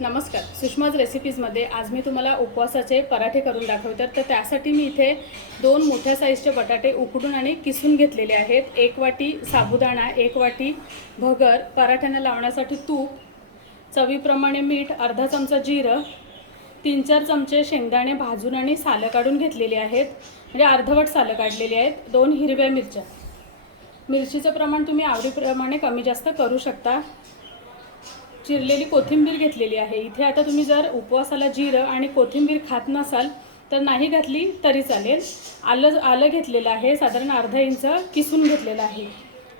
नमस्कार. सुषमाज रेसिपीजमध्ये आज मी तुम्हाला उपवासाचे पराठे करून दाखवते तर त्यासाठी मी इथे दोन मोठ्या साईजचे बटाटे उकडून आणि किसून घेतलेले आहेत. एक वाटी साबुदाणा एक वाटी भगर. पराठ्यांना लावण्यासाठी तूप चवीप्रमाणे मीठ अर्धा चमचा जिरं तीन चार चमचे शेंगदाणे भाजून आणि सालं काढून घेतलेली आहेत. म्हणजे अर्धवट सालं काढलेली आहेत. दोन हिरव्या मिरच्या. मिरचीचं प्रमाण तुम्ही आवडीप्रमाणे कमी जास्त करू शकता. चिरलेली कोथिंबीर घेतलेली आहे. इथे आता तुम्ही जर उपवासाला जिरं आणि कोथिंबीर खात नसाल तर नाही घातली तरी चालेल. आलं आलं घेतलेलं आहे साधारण अर्धा इंच किसून घेतलेलं आहे.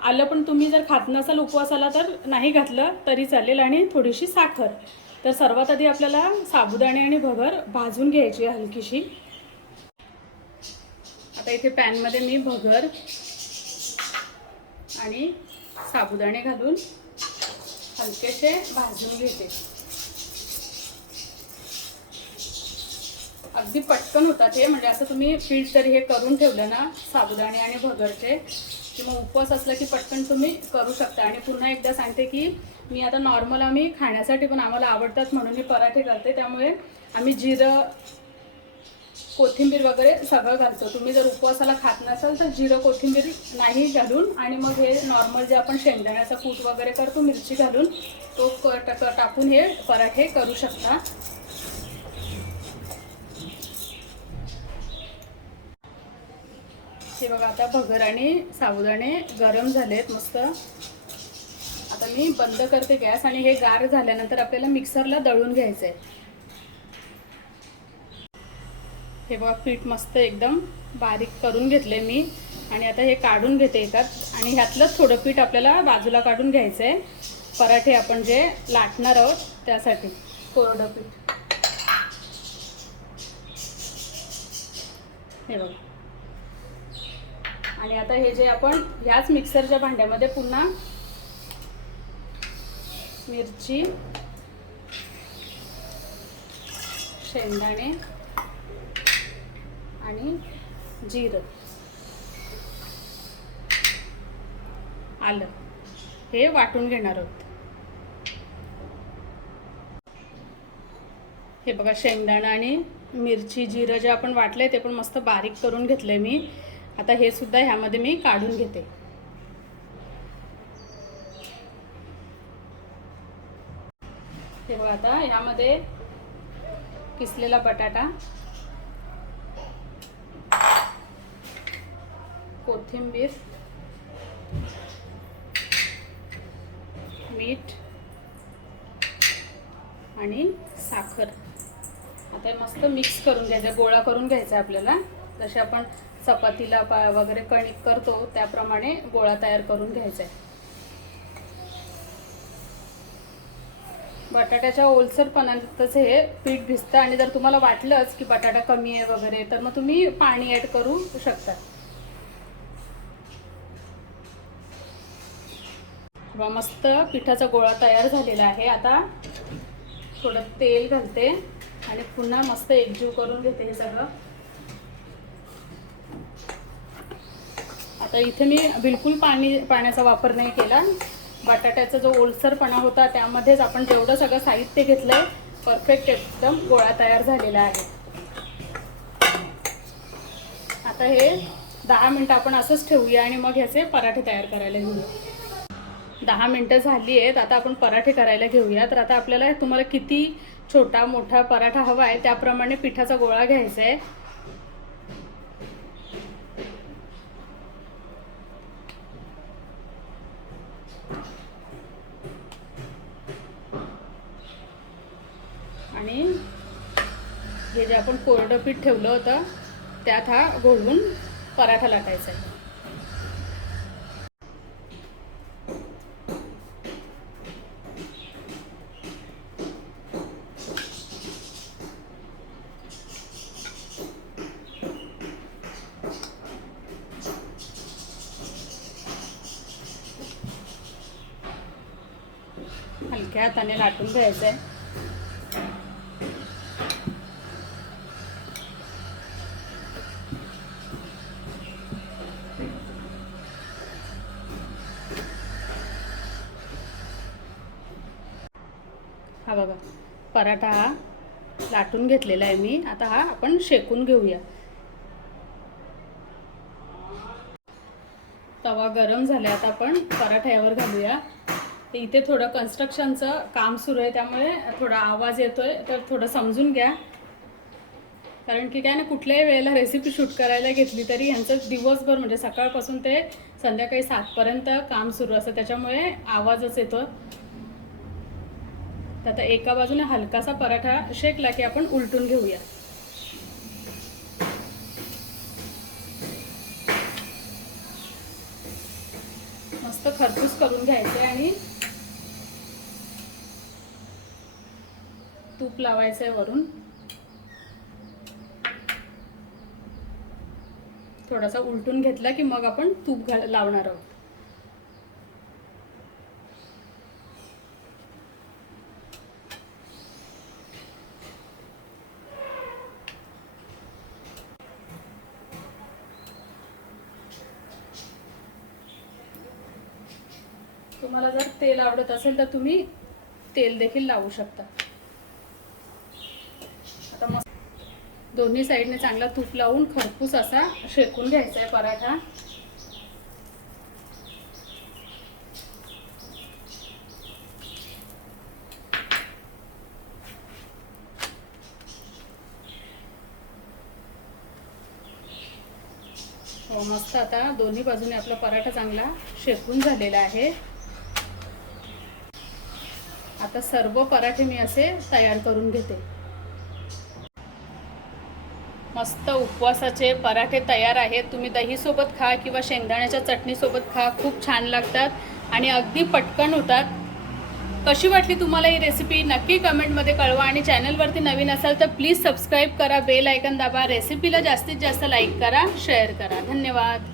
आलं पण तुम्ही जर खात नसाल उपवासाला तर नाही घातलं तरी चालेल आणि थोडीशी साखर. तर सर्वात आधी आपल्याला साबुदाणे आणि भगर भाजून घ्यायची हलकीशी. आता इथे पॅनमध्ये मी भगर आणि साबुदाणे घालून हलकेसे भाजून घेते. अगदी पटकन होतात हे म्हणजे असं तुम्ही पीठ तरी हे करून ठेवलं ना साबुदाणे आणि भगरचे किंवा उपवास असला की पटकन तुम्ही करू शकता. आणि पुन्हा एकदा सांगते की मी आता नॉर्मल आम्ही खाण्यासाठी पण आम्हाला आवडतात म्हणून मी पराठे करते. त्यामुळे आम्ही जिरं कोथिंबीर वगैरे सगळं घालतो. तुम्ही जर उपवासाला खात नसाल तर जिरं कोथिंबीर नाही घालून आणि मग हे नॉर्मल जे आपण शेंगदाण्याचा कूट वगैरे करतो मिरची घालून तो कट टाकून हे पराठे करू शकता. हे बघा आता भगर आणि साबुदाणे गरम झालेत मस्त. आता मी बंद करते गॅस आणि हे गार झाल्यानंतर आपल्याला मिक्सरला दळून घ्यायचं आहे हे बघा पीठ मस्त एकदम बारीक करून घेतले मी. आणि आता हे काढून घेते एकात आणि ह्यातलं थोडं पीठ आपल्याला बाजूला काढून घ्यायचं आहे पराठे आपण जे लाटणार आहोत त्यासाठी. कोरडं पीठ. हे बघा. आणि आता हे जे आपण ह्याच मिक्सरच्या भांड्यामध्ये पुन्हा मिरची शेंगदाणे आणि जिरं. आलं. हे वाटून घेणार आहोत. हे बघा शेंगदाणा आणि मिरची जिरं जे आपण वाटलंय ते पण मस्त बारीक करून घेतलंय मी. आता हे सुद्धा ह्यामध्ये मी काढून घेते. हे बघा आता ह्यामध्ये किसलेला बटाटा. कोथिंबीर मीठ आणि साखर. आता मस्त मिक्स करून घ्यायचं गोळा करून घ्यायचा आपल्याला. जसे आपण चपातीला पा वगैरे कणिक करतो त्याप्रमाणे गोळा तयार करून घ्यायचा आहे बटाट्याच्या ओलसरपणातच हे पीठ भिजतं आणि जर तुम्हाला वाटलंच की बटाटा कमी आहे वगैरे तर मग तुम्ही पाणी ॲड करू शकता. बघा, मस्त पिठाचा गोळा तयार झालेला आहे. आता थोडं तेल घालते आणि पुन्हा मस्त एकजीव करून घेते हे सगळं. आता इथे मी बिलकुल पाणी पाण्याचा वापर नाही केला. बटाट्याचा जो ओलसरपणा होता त्यामध्येच आपण जेवढं सगळं साहित्य घेतलंय परफेक्ट एकदम गोळा तयार झालेला आहे. आता हे दहा मिनटं आपण असंच ठेवूया आणि मग ह्याचे पराठे तयार करायला घेऊया. दहा मिनटं झाली आहेत आता आपण पराठे करायला घेऊया. तर आता आपल्याला तुम्हाला किती छोटा मोठा पराठा हवा आहे त्याप्रमाणे पिठाचा गोळा घ्यायचा आहे. आणि हे जे आपण कोरडं पीठ ठेवलं होतं त्यात हा घोळून पराठा लाटायचा आहे. हलक्या हाताने लाटून घ्यायचं आहे हा बघा पराठा हा लाटून घेतलेला आहे मी. आता हा आपण शेकून घेऊया. तवा गरम झाला आता आपण पराठा यावर घालूया. तर इथे थोडं कन्स्ट्रक्शनचं काम सुरू आहे त्यामुळे थोडा आवाज येतोय. तर थोडं समजून घ्या. कारण की काय ना कुठल्याही वेळेला रेसिपी शूट करायला घेतली तरी ह्यांचं दिवसभर म्हणजे सकाळपासून ते संध्याकाळी सातपर्यंत काम सुरू असतं. त्याच्यामुळे आवाजच येतो. तर आता एका बाजूने हलकासा पराठा शेकला की आपण उलटून घेऊया. मस्त खरपूस करून घ्यायचे आणि तूप लावायचं आहे वरून. थोडासा उलटून घेतला की मग आपण तूप घाल लावणार आहोत. तुम्हाला जर तेल आवडत असेल तर तुम्ही तेल देखील लावू शकता आता मस्त दोन्ही साईडने चांगला तूप लावून खरपूस असा शेकून घ्यायचा आहे पराठा. हो मस्त आता दोन्ही बाजूने आपला पराठा चांगला शेकून झालेला आहे. आता सर्व पराठे मी असे तयार करून घेते. मस्त उपवासाचे पराठे तयार आहेत. तुम्ही दहीसोबत खा किंवा शेंगदाण्याच्या चटणीसोबत खा खूप छान लागतात आणि अगदी पटकन होतात. कशी वाटली तुम्हाला ही रेसिपी नक्की कमेंटमध्ये कळवा आणि चॅनलवरती नवीन असाल तर प्लीज सबस्क्राईब करा बेल आयकन दाबा. रेसिपीला जास्तीत जास्त लाईक करा शेअर करा. धन्यवाद.